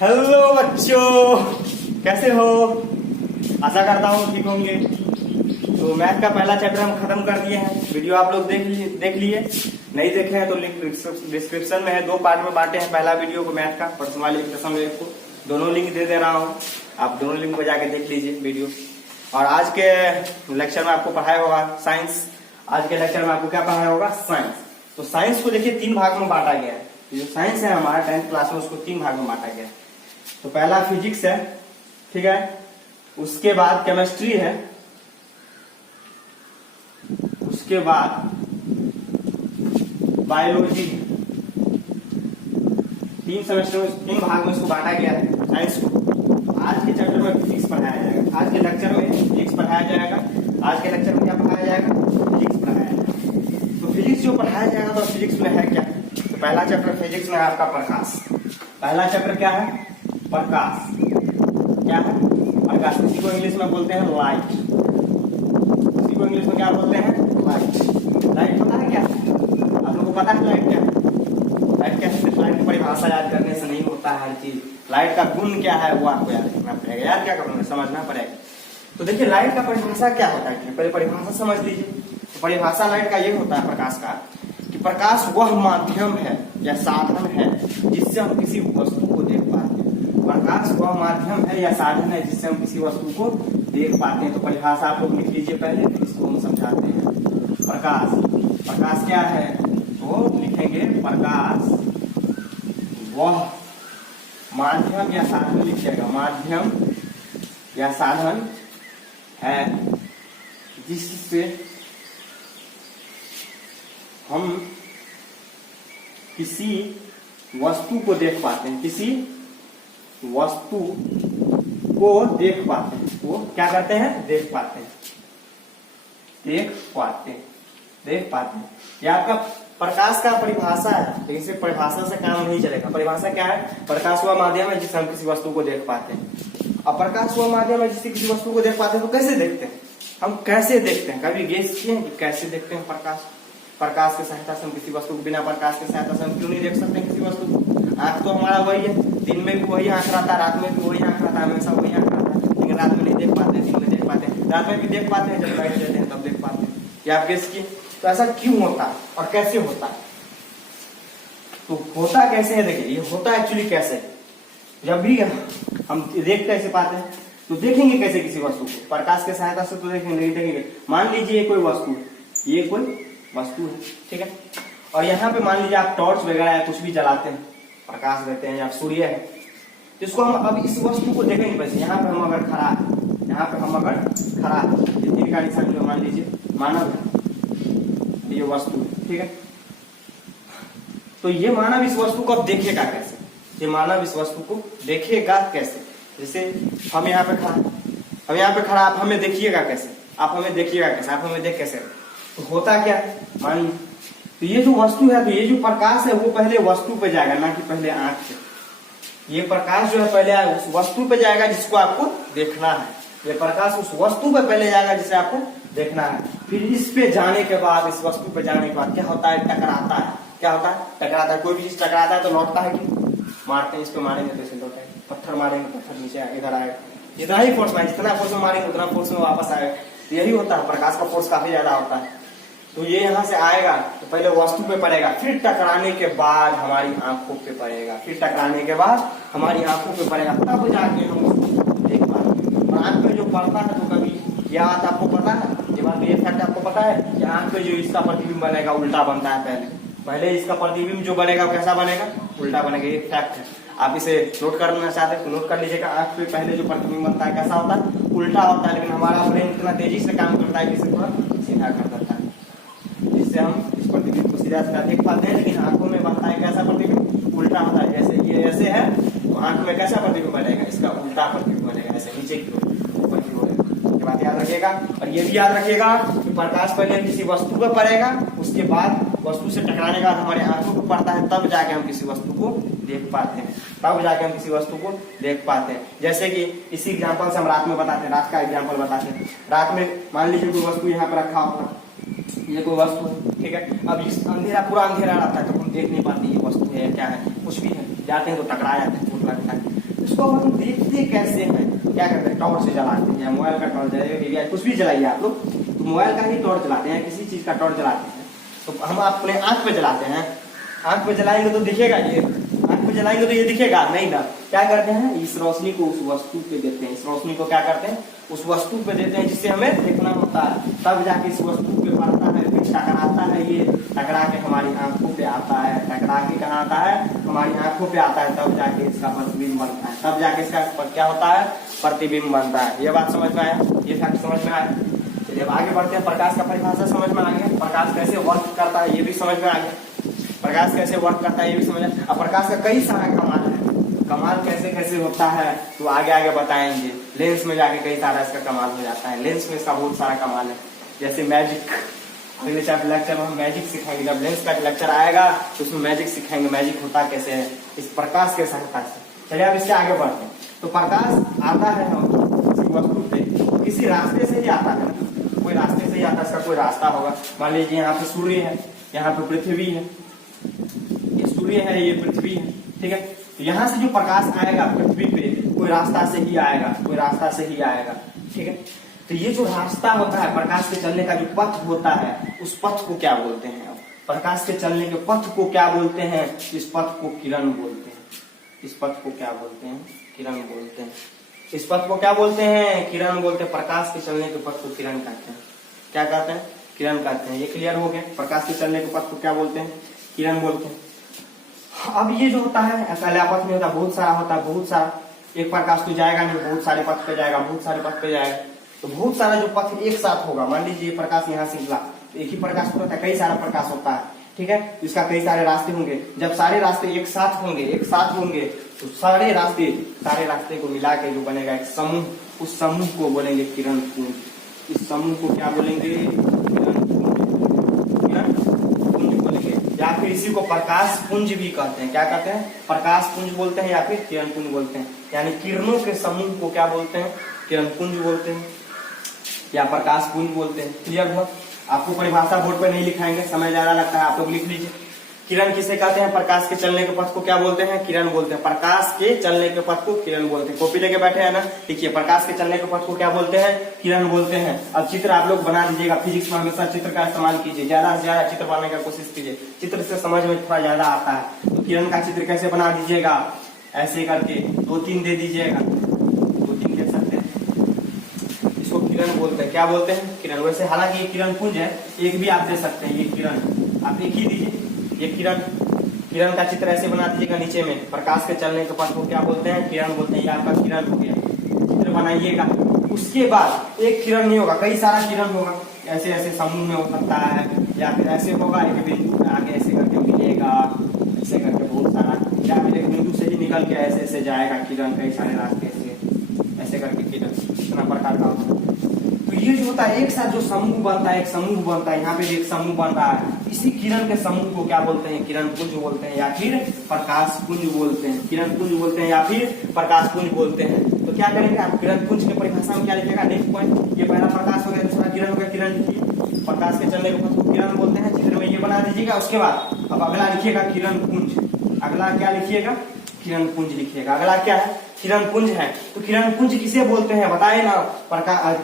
Hello बच्चों, कैसे हो? आशा करता हूँ ठीक होंगे। तो मैथ का पहला चैप्टर हम खत्म कर दिए हैं। वीडियो आप लोग देख लिए। नहीं देखे हैं तो लिंक डिस्क्रिप्शन में है। 2 पार्ट में बांटे हैं पहला वीडियो को मैथ का, पर्सनल वाले को दोनों लिंक दे रहा हूँ। आप दोनों लिंक को जाके देख लीजिए वीडियो। और आज के लेक्चर में आपको पढ़ाया होगा साइंस। आज के लेक्चर में आपको क्या पढ़ाया होगा? साइंस। तो साइंस को देखिए 3 भाग में बांटा गया है। जो साइंस है हमारा 10th क्लास में, उसको 3 भाग में बांटा गया है। तो पहला फिजिक्स है, ठीक है। उसके बाद केमिस्ट्री है, उसके बाद बायोलॉजी है। 3 सेमेस्टर में 3 भाग में इसको बांटा गया है साइंस को। आज के चैप्टर में फिजिक्स पढ़ाया जाएगा। आज के लेक्चर में फिजिक्स पढ़ाया जाएगा। आज के लेक्चर में क्या पढ़ाया जाएगा? फिजिक्स पढ़ाया जाएगा। तो फिजिक्स जो पढ़ाया जाएगा तो फिजिक्स में है क्या? तो पहला चैप्टर फिजिक्स में है आपका प्रकाश। पहला चैप्टर क्या है? प्रकाश। क्या है? प्रकाश। इसी को इंग्लिश में बोलते हैं लाइट। इसी को इंग्लिश में क्या बोलते हैं? लाइट। लाइट पता है क्या? आप लोगों को पता है लाइट क्या है? लाइट क्या है? लाइट की परिभाषा याद करने से नहीं होता है हर चीज। लाइट का गुण क्या है वो आपको याद करना पड़ेगा। याद क्या करना, समझना पड़ेगा। तो देखिए लाइट का परिभाषा क्या होता है, पहले परिभाषा समझ लीजिए। तो परिभाषा लाइट का ये होता है प्रकाश का, कि प्रकाश वह माध्यम है या साधन है जिससे हम किसी वस्तु को देख पाते हैं। प्रकाश वह माध्यम है या साधन है जिससे हम किसी वस्तु को देख पाते हैं। तो परिभाषा आप लोग लिख लीजिए पहले, फिर इसको हम समझाते हैं। प्रकाश, प्रकाश क्या है? तो लिखेंगे प्रकाश वह माध्यम या साधन, लिखिएगा माध्यम या साधन है जिससे हम किसी वस्तु को देख पाते हैं। किसी वस्तु को देख पाते हैं। वो क्या करते हैं? देख पाते हैं। देख पाते हैं, देख पाते हैं। यह आपका प्रकाश का परिभाषा है, लेकिन सिर्फ परिभाषा से काम नहीं चलेगा। परिभाषा क्या है? प्रकाश वह माध्यम है जिससे हम किसी वस्तु को देख पाते हैं। अब प्रकाश वह माध्यम है जिससे किसी वस्तु को देख पाते हैं। तो कैसे देखते हैं? हम कैसे देखते हैं? कभी गेस किए हैं कि कैसे देखते हैं प्रकाश? प्रकाश की सहायता से हम किसी वस्तु को, बिना प्रकाश की सहायता से हम क्यों नहीं देख सकते किसी वस्तु को? आंख तो हमारा वही है, दिन में भी वही आंख रहता है, रात में भी वही आंख रहता है, हमेशा वही आंख रहता है। लेकिन रात में नहीं देख पाते, दिन में देख पाते हैं। रात में भी देख पाते हैं, जब लाइट देते हैं तब देख पाते हैं। क्या आप गेस किए? तो ऐसा क्यों होता है और कैसे होता है? तो होता कैसे है? देखिए ये होता एक्चुअली कैसे, जब भी हम देख कैसे पाते हैं, तो देखेंगे कैसे किसी वस्तु को? प्रकाश की सहायता से तो देखेंगे नहीं। देखेंगे, मान लीजिए कोई वस्तु, ये कोई वस्तु है, ठीक है। और यहाँ पे मान लीजिए आप टॉर्च वगैरह या कुछ भी जलाते हैं, प्रकाश देते हैं, या सूर्य है। तो इसको हम अब इस वस्तु को देखेंगे वैसे। यहाँ पे हम अगर खड़ा है, यहाँ पे हम अगर खड़ा है, तीर का निशान जो मान लीजिए मानव है, ये वस्तु है, ठीक है। तो ये मानव इस वस्तु को अब देखेगा कैसे? ये मानव इस वस्तु को देखेगा कैसे? जैसे हम यहाँ पे खड़ा, हम यहाँ पे खड़ा, आप हमें देखिएगा कैसे? आप हमें देखिएगा कैसे? आप हमें देख कैसे? तो होता क्या है, मान, तो ये जो वस्तु है, तो ये जो प्रकाश है वो पहले वस्तु पे जाएगा, ना कि पहले आंख पे। ये प्रकाश जो है पहले उस वस्तु पे जाएगा जिसको आपको देखना है। ये प्रकाश उस वस्तु पे पहले जाएगा जिसे आपको देखना है। फिर इस पे जाने के बाद, इस वस्तु पे जाने के बाद क्या होता है? टकराता है। क्या होता है? टकराता है। कोई भी चीज टकराता है तो लौटता है कि मारते हैं, इस पे मारेंगे तो इसे लौटेगा। पत्थर मारेंगे, पत्थर नीचे इधर आएगा। जितना ही फोर्स मारेंगे, जितना फोर्स में मारेंगे उतना फोर्स में वापस आएगा। यही होता है, प्रकाश का फोर्स काफी ज्यादा होता है। तो ये यहाँ से आएगा तो पहले वस्तु पे पड़ेगा, फिर टकराने के बाद हमारी आंखों पे पड़ेगा, फिर टकराने के बाद हमारी आंखों पे पड़ेगा, तब जाके हम उसको देख पाएंगे। और आंख पे जो पड़ता है तो कभी यह बात आपको पता है, ये बात, ये फैक्ट आपको पता है कि आंख पे जो इसका प्रतिबिंब बनेगा उल्टा बनता है। पहले इसका प्रतिबिंब जो बनेगा कैसा बनेगा? उल्टा बनेगा। ये फैक्ट है। आप इसे नोट करना चाहते हैं तो नोट कर लीजिएगा। आंख पे पहले जो प्रतिबिंब बनता है कैसा होता है? उल्टा होता है। लेकिन हमारा ब्रेन इतना तेजी से काम करता है कि इसे थोड़ा सीधा कर देता है, जिससे हम इस प्रतिबिंब को सीधा सीधा देख पाते हैं। लेकिन आंखों में बनता है कैसा प्रतिबिंब? उल्टा होता है। जैसे ये ऐसे है तो आंख में कैसा प्रतिबिंब बनेगा? इसका उल्टा प्रतिबिंब बनेगा, ऐसे नीचे की ओर, ऊपर की ओर। ये बात याद रखिएगा। और ये भी याद रखिएगा कि प्रकाश पहले किसी वस्तु पर पड़ेगा, उसके बाद वस्तु से टकराने के बाद हमारे आंखों को पड़ता है, तब जाके हम किसी वस्तु को देख पाते हैं। तब जाके हम किसी वस्तु को देख पाते हैं। जैसे कि इसी एग्जाम्पल से हम रात में बताते हैं, रात का एग्जाम्पल बताते हैं। रात में मान लीजिए कोई वस्तु यहाँ पर रखा होगा, ये कोई वस्तु है, ठीक है। अब इस अंधेरा, पूरा अंधेरा रहता है तो हम देख नहीं पाते ये वस्तु है या क्या है, कुछ भी है। जाते हैं तो टकरा जाते हैं, चोट लगता है। उसको हम देखते कैसे हैं, क्या करते हैं, टॉर्च से जलाते हैं, या मोबाइल का टॉर्च जलाइए, कुछ भी जलाइए आप लोग, तो मोबाइल का ही टॉर्च जलाते हैं, किसी चीज का टॉर्च जलाते हैं, तो हम अपने आंख पे जलाते हैं, आंख पे जलाएंगे तो दिखेगा ये, आंख पे जलाएंगे तो ये दिखेगा नहीं ना। क्या करते हैं, इस रोशनी को उस वस्तु पे देते हैं, इस रोशनी को क्या करते हैं, उस वस्तु पे देते हैं जिससे हमें देखना होता है, तब जाके इस वस्तु पे पड़ता है, फिर टकराता है, ये टकरा के हमारी आंखों पे आता है, टकरा के कहाँ आता है, हमारी आंखों पे आता है, तब जाके इसका प्रतिबिंब बनता है, तब जाके इसका क्या होता है, प्रतिबिंब बनता है। ये बात समझ में आया, ये फैक्ट समझ में आया। चलिए अब आगे बढ़ते हैं, प्रकाश का परिभाषा समझ में आ गया, प्रकाश कैसे वर्क करता है ये भी समझ में आ गया, प्रकाश कैसे वर्क करता है ये भी समझ। अब प्रकाश का कई सारा कमाल है, कमाल कैसे कैसे होता है तो आगे आगे बताएंगे। लेंस में जाके कई सारा इसका कमाल हो जाता है, लेंस में इसका बहुत सारा कमाल है, जैसे मैजिक। अगले चैप्टर लेक्चर में हम मैजिक सिखाएंगे, जब लेंस का लेक्चर आएगा तो उसमें मैजिक सिखाएंगे, मैजिक होता कैसे है इस प्रकाश के सहायता से। चलिए अब इससे आगे बढ़ते हैं। तो प्रकाश आता है हम किसी वस्तु पे, किसी रास्ते से ही आता है, कोई रास्ते से ही आता है, इसका कोई रास्ता होगा। मान लीजिए यहाँ पे सूर्य है, यहाँ पे पृथ्वी है, ये सूर्य है, ये पृथ्वी है, ठीक है। तो यहाँ से जो प्रकाश आएगा पृथ्वी पे, कोई रास्ता से ही आएगा, कोई रास्ता से ही आएगा, ठीक है। तो ये जो रास्ता होता है, प्रकाश के चलने का जो पथ होता है, उस पथ को क्या बोलते हैं? प्रकाश के चलने के पथ को क्या बोलते हैं? इस पथ को किरण बोलते हैं। इस पथ को क्या बोलते हैं? किरण बोलते हैं। इस पथ को क्या बोलते हैं? किरण बोलते हैं। प्रकाश के चलने के पथ को किरण कहते हैं। क्या कहते हैं? किरण कहते हैं। ये क्लियर हो गया। प्रकाश के चलने के पथ को क्या बोलते हैं? किरण बोलते हैं। अब ये जो होता है पहले पथ में होता है, बहुत सारा होता है, बहुत सारा। एक प्रकाश तो जाएगा नहीं, बहुत सारे पथ पे जाएगा, बहुत सारे पथ पे जाएगा। तो बहुत सारा जो पथ एक साथ होगा, मान लीजिए प्रकाश यहाँ से निकला, तो एक ही प्रकाश होता है, कई सारा प्रकाश होता है, ठीक है। इसका कई सारे रास्ते होंगे। जब सारे रास्ते एक साथ होंगे तो सारे रास्ते को मिला के जो बनेगा एक समूह, उस समूह को बोलेंगे किरण पुंज। इस समूह को क्या बोलेंगे? किरण पुंज बोलेंगे, या फिर इसी को प्रकाश पुंज भी कहते हैं। क्या कहते हैं? प्रकाश पुंज बोलते हैं या फिर किरण पुंज बोलते हैं। यानी किरणों के समूह को क्या बोलते हैं? किरण पुंज बोलते हैं या प्रकाश पुंज बोलते हैं। क्लियर हुआ? आपको परिभाषा बोर्ड पे नहीं लिखाएंगे, समय ज्यादा लगता है, आप लोग लिख लीजिए। किरण किसे कहते हैं? प्रकाश के चलने के पथ को क्या बोलते हैं? किरण बोलते हैं। प्रकाश के चलने के पथ को किरण बोलते हैं। कॉपी लेके बैठे हैं ना, देखिए प्रकाश के चलने के पथ को क्या बोलते हैं? किरण बोलते हैं। अब चित्र आप लोग बना दीजिएगा। फिजिक्स में हमेशा चित्र का इस्तेमाल कीजिए, ज्यादा से ज्यादा चित्र बनाने का कोशिश कीजिए, चित्र से समझ में थोड़ा ज्यादा आता है। तो किरण का चित्र कैसे बना दीजिएगा? ऐसे करके 2-3 दे दीजिएगा, 2-3 दे सकते हैं, इसको किरण बोलते हैं। क्या बोलते हैं? किरण। वैसे हालांकि ये किरण पुंज है, एक भी आप दे सकते हैं। ये किरण आप एक ही दीजिए, ये किरण का चित्र ऐसे बना दीजिएगा। नीचे में प्रकाश के चलने के पथ को क्या बोलते हैं? किरण बोलते हैं। ये आपका किरण हो गया, चित्र बनाइएगा। उसके बाद एक किरण नहीं होगा, कई सारा किरण होगा। ऐसे ऐसे समूह में हो सकता है, या फिर ऐसे होगा एक बिंदु पे आगे ऐसे करके मिलेगा, ऐसे करके बहुत सारा, या फिर एक बिंदु से ही निकल के ऐसे ऐसे जाएगा किरण, कई सारे रास्ते से ऐसे करके किरण, इतना प्रकार का होता है। तो ये जो होता है एक साथ जो समूह बनता है, एक समूह बनता है, यहाँ पे भी एक समूह बन रहा है। इसी किरण के समूह को क्या बोलते हैं? किरण पुंज बोलते हैं या फिर प्रकाश पुंज बोलते हैं। किरण पुंज बोलते हैं या फिर प्रकाश पुंज बोलते हैं। तो क्या करेंगे आप? किरण पुंज की परिभाषा में क्या लिखेगा? नेक्स्ट पॉइंट, ये पहला प्रकाश हो गया, दूसरा किरण हो गया, किरण लिखिए। प्रकाश के चलने के पथ को किरण बोलते हैं, चित्र में ये बना दीजिएगा। उसके बाद अब अगला लिखिएगा किरण पुंज। अगला क्या लिखिएगा? किरण पुंज लिखिएगा। अगला क्या है? किरण पुंज है। तो किरण पुंज किसे बोलते हैं बताए ना?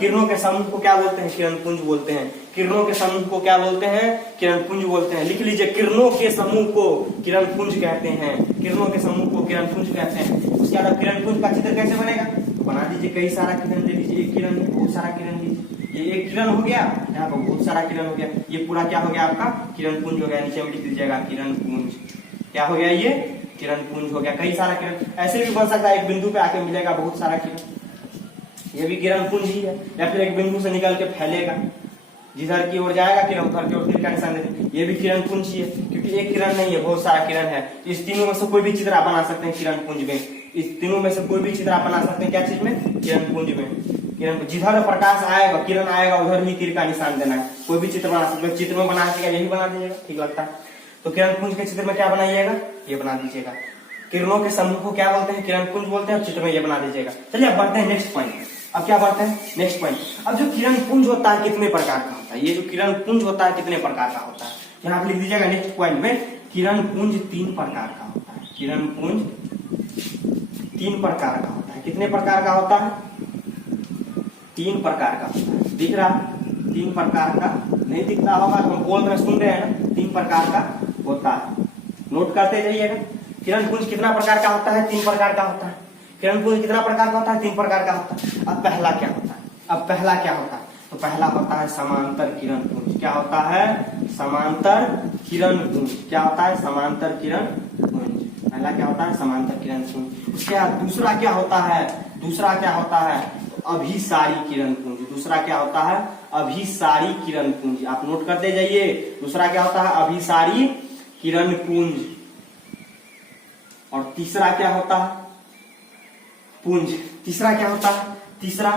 किरणों के समूह को क्या बोलते हैं? किरण पुंज बोलते हैं। किरणों के समूह को क्या बोलते हैं? किरण पुंज बोलते हैं। लिख लीजिए, किरणों के समूह को किरण पुंज कहते हैं। किरणों के समूह को किरण पुंज कहते हैं। उसके बाद किरण पुंज का चित्र कैसे बनेगा? तो बना दीजिए, कई सारा किरण ले लीजिए। एक किरण में बहुत सारा किरण लीजिए, ये एक किरण हो गया, यहाँ पर बहुत सारा किरण हो गया। ये पूरा क्या हो गया? आपका किरण पुंज हो गया। नीचे में लिख दीजिएगा किरण पुंज। क्या हो गया? ये किरण पुंज हो गया। कई सारा किरण ऐसे भी बन सकता है, एक बिंदु पे आके मिलेगा बहुत सारा किरण, ये भी किरण पुंज ही है। या फिर एक बिंदु से निकल के फैलेगा, जिधर की ओर जाएगा किरण उधर की ओर तीर का निशान देते, ये भी किरण पुंज ही है। क्योंकि एक किरण नहीं है, बहुत सारा किरण है। इस तीनों में से कोई भी चित्र आप बना सकते हैं किरण पुंज में। इस तीनों में से कोई भी चित्र आप बना सकते हैं, क्या चीज में? किरण पुंज में। किरण जिधर प्रकाश आएगा, किरण आएगा, उधर ही तीर का निशान देना है। कोई भी चित्र बना सकते हैं। चित्र में बना दीजिएगा, यही बना दीजिएगा, ठीक लगता है। तो किरण पुंज के चित्र में क्या बनाइएगा? ये बना दीजिएगा। किरणों के समूह को क्या बोलते हैं? किरण पुंज बोलते हैं। चित्र में ये बना दीजिएगा। चलिए अब बढ़ते हैं नेक्स्ट पॉइंट। अब क्या बढ़ते हैं? Next point. अब जो किरण पुंज होता है कितने प्रकार का होता है? ये जो किरण पुंज होता है कितने प्रकार का होता है? यहाँ पे लिख दीजिएगा नेक्स्ट पॉइंट में, किरण पुंज 3 प्रकार का होता है। किरण पुंज 3 प्रकार का होता है। कितने प्रकार का होता है? 3 प्रकार का होता है। दिख रहा है? 3 प्रकार का नहीं दिखता होगा तो हम बोल रहे सुन रहे हैं ना, 3 प्रकार का होता है। नोट करते जाइएगा। किरण पुंज कितना प्रकार का होता है? 3 प्रकार का होता है। किरण पुंज कितना प्रकार का होता है? 3 प्रकार का होता है। अब पहला क्या होता है? तो पहला होता है समांतर किरण पुंज। क्या होता है? समांतर किरण पुंज। क्या होता है? समांतर किरण पुंज। पहला क्या होता है? समांतर किरण पुंज। उसके बाद दूसरा क्या होता है? अभिसारी किरण पुंज। दूसरा क्या होता है? अभिसारी किरण पुंज। आप नोट करते जाइए। दूसरा क्या होता है? अभिसारी किरण पुंज। और तीसरा क्या होता है? पुंज। तीसरा क्या होता है? तीसरा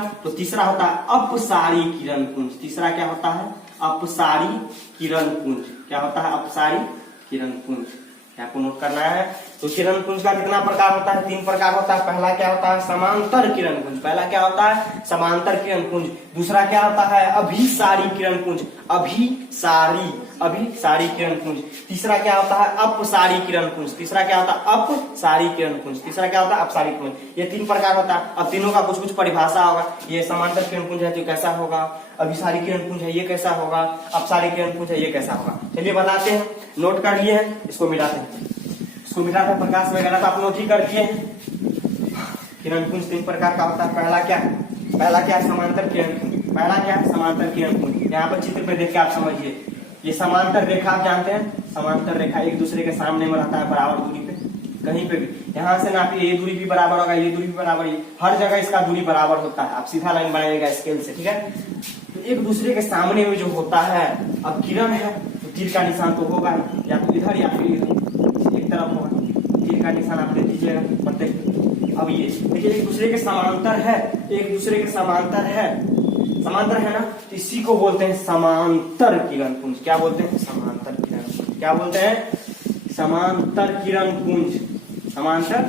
होता है अपसारी किरण पुंज। तीसरा क्या होता है? अपसारी किरण पुंज। क्या होता है? अपसारी किरण पुंज। आपको नोट करना है। तो किरण पुंज का कितना प्रकार होता है? 3 प्रकार होता है। पहला क्या होता है? समांतर किरण पुंज। पहला क्या होता है? समांतर किरण पुंज। दूसरा क्या होता है? अभिसारी किरण पुंज। अभिसारी किरण पुंज। तीसरा क्या होता है? अपसारी किरण पुंज। तीसरा क्या होता है? अपसारी किरण पुंज। तीसरा क्या होता है? अपसारी किरण पुंज। ये 3 प्रकार होता है। अब तीनों का कुछ कुछ परिभाषा होगा। ये समांतर किरण पुंज है तो कैसा होगा, अभिसारी किरण पुंज है ये कैसा होगा, अपसारी किरण पुंज है ये कैसा होगा। चलिए बताते हैं। नोट कर लिए हैं, इसको मिटाते हैं। प्रकाश वगैरह तो आप नोट ही कर दिए हैं। किरण पुंज 3 प्रकार का होता है। पहला क्या है? समांतर किरण पुंज। पहला क्या है? समांतर किरण पुंज। यहाँ पर चित्र पे देख के आप समझिए। ये समांतर रेखा आप जानते हैं, समांतर रेखा एक दूसरे के सामने में रहता है बराबर दूरी पे। कहीं पे भी यहाँ से नापिए, ये दूरी भी बराबर होगा, ये दूरी भी बराबर, हर जगह इसका दूरी बराबर होता है। आप सीधा लाइन बनाइएगा स्केल से, ठीक है। तो एक दूसरे के सामने में जो होता है, अब किरण है तो तीर का निशान तो होगा या तो इधर या फिर इधर, एक तरफ होगा। तीर का निशान आप ले लीजिएगा प्रत्येक। अब ये देखिए एक दूसरे के समांतर है ना, तो इसी को बोलते हैं समांतर किरण पुंज। क्या बोलते हैं? समांतर किरण पुंज। क्या बोलते हैं? समांतर किरण पुंज। समांतर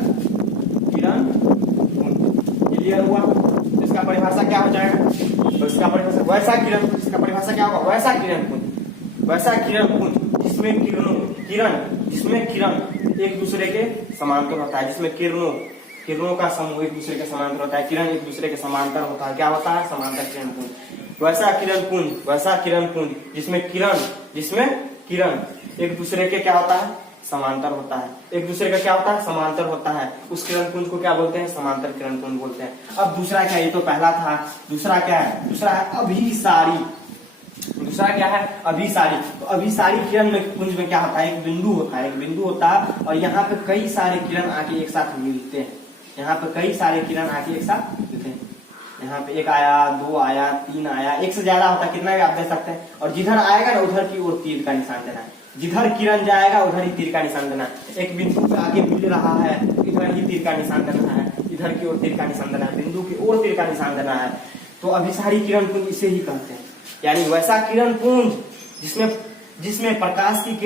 किरण पुंज। क्लियर हुआ? इसका परिभाषा क्या हो जाएगा? तो इसका परिभाषा वैसा किरण पुंज। इसका परिभाषा क्या होगा? वैसा किरण पुंज जिसमें किरण एक दूसरे के समांतर होता है, जिसमें किरणों का समूह एक दूसरे के समांतर होता है, किरण एक दूसरे के समांतर होता है। क्या होता है? समांतर किरण पुंज। वैसा किरण पुंज जिसमें किरण एक दूसरे के क्या होता है? समांतर होता है। एक दूसरे का क्या होता है? समांतर होता है। उस किरण पुंज को क्या बोलते हैं? समांतर किरण पुंज बोलते हैं। अब दूसरा क्या? ये तो पहला था। दूसरा क्या है? दूसरा है अभिसारी। दूसरा क्या है? अभिसारी। तो अभिसारी किरण में पुंज में क्या होता है? एक बिंदु होता है और यहाँ पे कई सारे किरण आके एक साथ मिलते हैं। यहाँ पे यहाँ पे 1 आया, 2 आया, 3 आया, एक से ज्यादा होता है, कितना भी आप दे सकते हैं। और जिधर आएगा ना उधर की ओर तीर का निशान देना है। जिधर किरण जाएगा उधर ही तीर का निशान देना है। एक बिंदु पे आगे मिल रहा है, इधर ही तीर का निशान देना है, इधर की ओर तीर का निशान देना है, बिंदु की ओर तीर का निशान देना है। तो अभिसारी किरण पुंज इसे ही कहते हैं। यानी वैसा किरण पुंज जिसमें प्रकाश की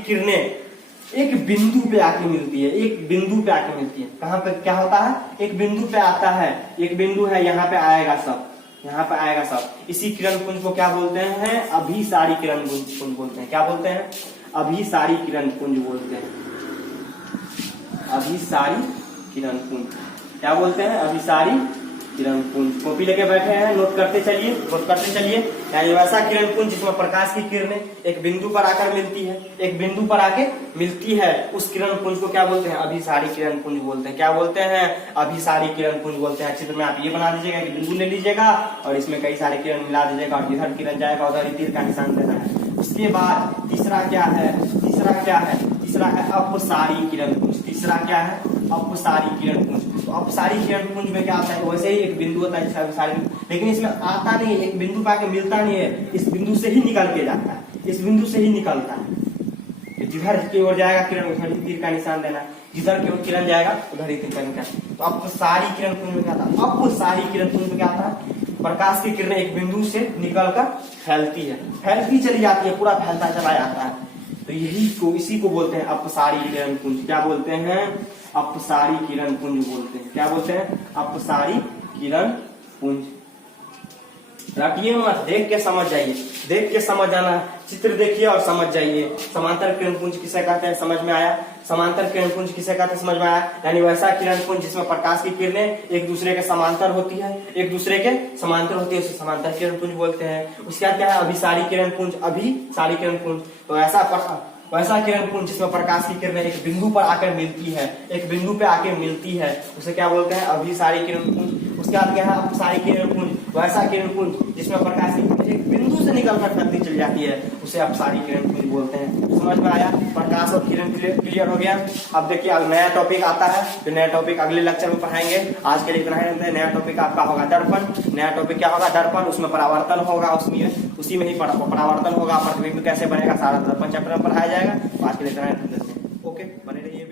किरणें एक बिंदु पे आके मिलती है। कहाँ पे क्या होता है? एक बिंदु पे आता है, एक बिंदु है, यहाँ पे आएगा सब। इसी किरण पुंज को क्या बोलते हैं? अभिसारी किरण पुंज बोलते हैं। क्या बोलते हैं? अभिसारी किरण पुंज बोलते हैं। अभिसारी किरण पुंज क्या बोलते हैं? अभिसारी किरण पुंज। कॉपी लेके बैठे हैं, नोट करते चलिए। यानी वैसा किरण पुंज जिसमें प्रकाश की किरणें एक बिंदु पर आकर मिलती है, उस किरण पुंज को क्या बोलते हैं? अभिसारी किरण पुंज बोलते हैं। क्या बोलते हैं? अभिसारी किरण पुंज बोलते हैं। चित्र में आप ये बना दीजिएगा कि बिंदु ले लीजिएगा और इसमें कई सारे किरण मिला दीजिएगा और जिधर किरण जाएगा उधर ही तीर का निशान देना है। उसके बाद तीसरा क्या है? तीसरा है अपसारी किरण पुंज। अपसारी किरण पुंज। तो अपसारी किरण पुंज में क्या आता है? वैसे ही एक बिंदु होता है जिसका अपसारी, लेकिन इसमें आता नहीं, एक बिंदु पे मिलता नहीं है, इस बिंदु से ही निकल के जाता है, इस बिंदु से ही निकलता है। जिधर की ओर जाएगा किरण उधर ही तीर का निशान देना, जिधर की ओर किरण जाएगा उधर ही तीर का निशान। तो अपसारी किरण पुंज में क्या आता है? अपसारी किरण पुंज में क्या आता है? प्रकाश की किरणें एक बिंदु से निकलकर फैलती चली जाती है, पूरा फैलता चला जाता है। तो इसी को बोलते हैं अपसारी किरण पुंज। क्या बोलते हैं? अपसारी किरण पुंज बोलते हैं। क्या बोलते हैं? अपसारी किरण पुंज। रटिए मत, देख के समझ जाना। चित्र देखिए और समझ जाइए। समांतर किरण पुंज किसे कहते हैं समझ में आया। समांतर किरण पुंज किसे कहते हैं समझ में आया, यानी वैसा किरण पुंज जिसमें प्रकाश की किरणें एक दूसरे के समांतर होती है, एक दूसरे के समांतर होती है, उसे समांतर किरण पुंज बोलते हैं। उसके बाद क्या है, अभिसारी किरण पुंज, अभिसारी किरण पुंज, तो वैसा किरण पुंज जिसमें प्रकाश की किरणें एक बिंदु पर आकर मिलती है, एक बिंदु पे आके मिलती है, उसे क्या बोलते हैं, अभिसारी किरण पुंज। उसके बाद क्या है, अपसारी किरण पुंज, वैसा किरण पुंज जिसमें प्रकाश की किरणें एक बिंदु से निकलकर करती चली जाती है, उसे अपसारी किरण पुंज बोलते हैं। समझ में आया, प्रकाश और किरण क्लियर हो गया। अब देखिए अब नया टॉपिक आता है, जो नया टॉपिक अगले लेक्चर में पढ़ाएंगे। आज के लिए इतना ही। नया टॉपिक आपका होगा दर्पण। नया टॉपिक क्या होगा, दर्पण, उसमें परावर्तन होगा, उसी में ही परावर्तन होगा, प्रतिबिंब कैसे बनेगा, सारा दर्पण चैप्टर में पढ़ाया जाएगा। आज के लिए इतना ही। ओके, बने रहिए।